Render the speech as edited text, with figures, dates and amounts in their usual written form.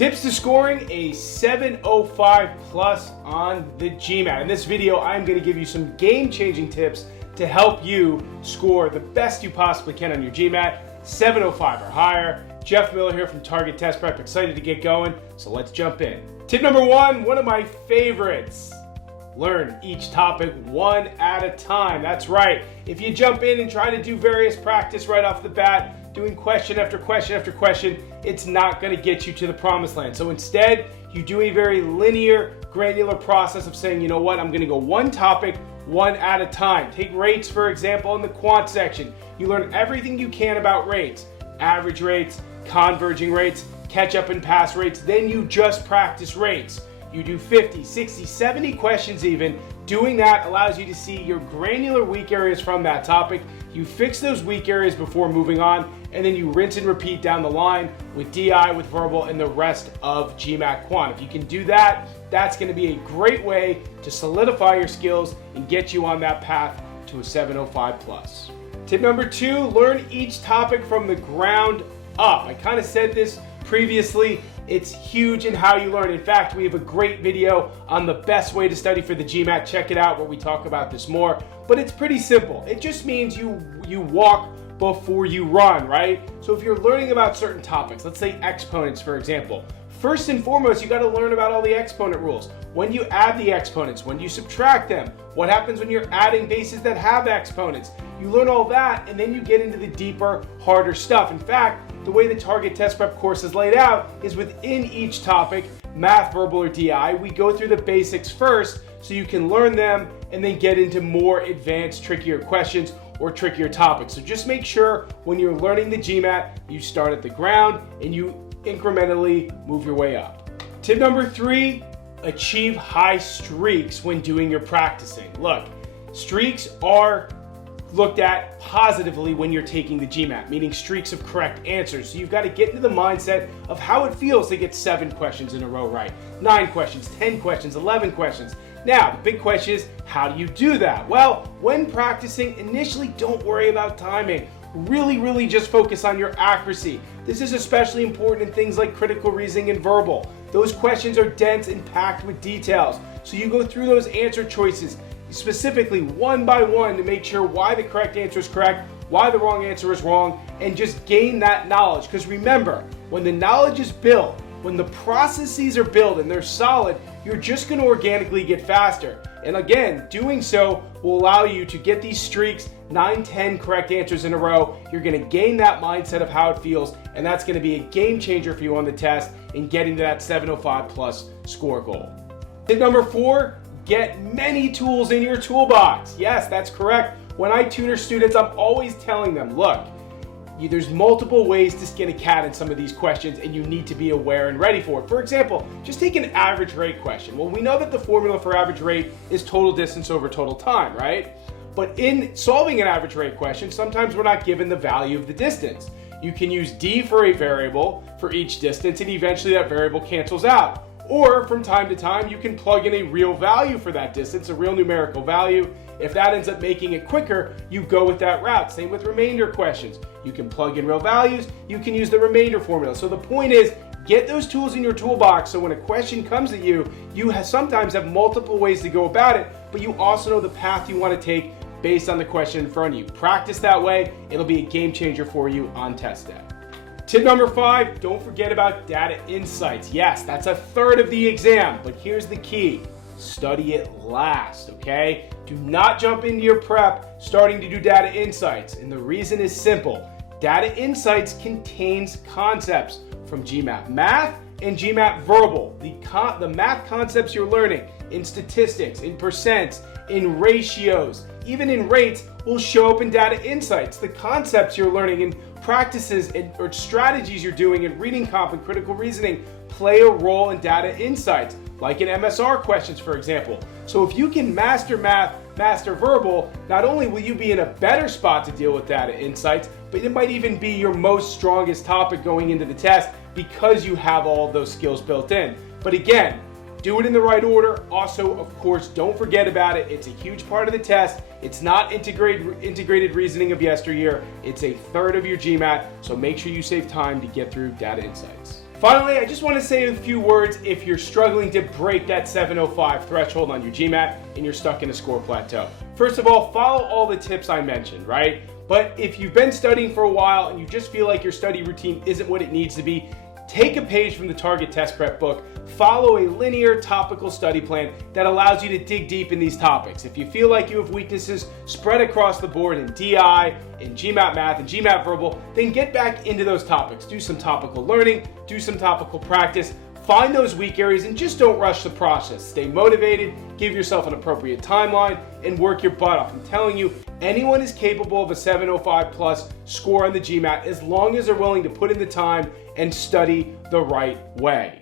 Tips to scoring a 705 plus on the GMAT. In this video, I'm going to give you some game-changing tips to help you score the best you possibly can on your GMAT, 705 or higher. Jeff Miller here from Target Test Prep, excited to get going, so let's jump in. Tip number one of my favorites. Learn each topic one at a time. That's right. If you jump in and try to do various practice right off the bat, doing question after question after question, it's not going to get you to the promised land. So instead, you do a very linear, granular process of saying, you know what, I'm going to go one topic, one at a time. Take rates, for example, in the quant section. You learn everything you can about rates, average rates, converging rates, catch up and pass rates. Then you just practice rates. You do 50, 60, 70 questions even. Doing that allows you to see your granular weak areas from that topic. You fix those weak areas before moving on, and then you rinse and repeat down the line with DI, with verbal, and the rest of GMAT Quant. If you can do that, that's going to be a great way to solidify your skills and get you on that path to a 705 plus. Tip number two, learn each topic from the ground up. I kind of said this previously. It's huge in how you learn. In fact, we have a great video on the best way to study for the GMAT. Check it out where we talk about this more. But it's pretty simple. It just means you walk before you run, right? So if you're learning about certain topics, let's say exponents, for example, first and foremost, you got to learn about all the exponent rules. When you add the exponents, when you subtract them, what happens when you're adding bases that have exponents. You learn all that, and then you get into the deeper, harder stuff. In fact, the way the Target Test Prep course is laid out is within each topic, math, verbal, or DI, we go through the basics first so you can learn them and then get into more advanced, trickier questions or trickier topics. So just make sure when you're learning the GMAT, you start at the ground and you incrementally move your way up. Tip number three, achieve high streaks when doing your practicing. Look, streaks are looked at positively when you're taking the GMAT, meaning streaks of correct answers. So you've got to get into the mindset of how it feels to get 7 questions in a row right, 9 questions, 10 questions, 11 questions. Now, the big question is, how do you do that? Well, when practicing, initially don't worry about timing. Really just focus on your accuracy. This is especially important in things like critical reasoning and verbal. Those questions are dense and packed with details. So you go through those answer choices specifically one by one to make sure why the correct answer is correct, why the wrong answer is wrong, and just gain that knowledge. Because remember, when the knowledge is built, when the processes are built and they're solid, you're just going to organically get faster. And again, doing so will allow you to get these streaks, 9, 10 correct answers in a row. You're going to gain that mindset of how it feels, and that's going to be a game changer for you on the test in getting to that 705 plus score goal. Tip number 4, get many tools in your toolbox. Yes, that's correct. When I tutor students, I'm always telling them, look, there's multiple ways to skin a cat in some of these questions, and you need to be aware and ready for it. For example, just take an average rate question. Well, we know that the formula for average rate is total distance over total time, right? But in solving an average rate question, sometimes we're not given the value of the distance. You can use D for a variable for each distance, and eventually that variable cancels out. Or from time to time, you can plug in a real value for that distance, a real numerical value. If that ends up making it quicker, you go with that route. Same with remainder questions. You can plug in real values, you can use the remainder formula. So the point is, get those tools in your toolbox so when a question comes at you, sometimes have multiple ways to go about it, but you also know the path you want to take based on the question in front of you. Practice that way, it'll be a game changer for you on test day. Tip number 5, don't forget about data insights. Yes, that's a third of the exam, but here's the key. Study it last, okay? Do not jump into your prep starting to do data insights. And the reason is simple. Data insights contains concepts from GMAT math and GMAT verbal. The math concepts you're learning in statistics, in percents, in ratios, even in rates will show up in data insights. The concepts you're learning in practices or strategies you're doing in reading comp and critical reasoning play a role in data insights, like in MSR questions, for example. So if you can master math, master verbal, not only will you be in a better spot to deal with data insights, but it might even be your most strongest topic going into the test because you have all of those skills built in. But again, do it in the right order. Also, of course, don't forget about it. It's a huge part of the test. It's not integrated reasoning of yesteryear. It's a third of your GMAT, so make sure you save time to get through data insights. Finally, I just want to say a few words if you're struggling to break that 705 threshold on your GMAT and you're stuck in a score plateau. First of all, follow all the tips I mentioned, right? But if you've been studying for a while and you just feel like your study routine isn't what it needs to be, take a page from the Target Test Prep book, follow a linear topical study plan that allows you to dig deep in these topics. If you feel like you have weaknesses spread across the board in DI, in GMAT Math, and GMAT Verbal, then get back into those topics. Do some topical learning, do some topical practice, find those weak areas, and just don't rush the process. Stay motivated, give yourself an appropriate timeline, and work your butt off. I'm telling you, anyone is capable of a 705 plus score on the GMAT as long as they're willing to put in the time and study the right way.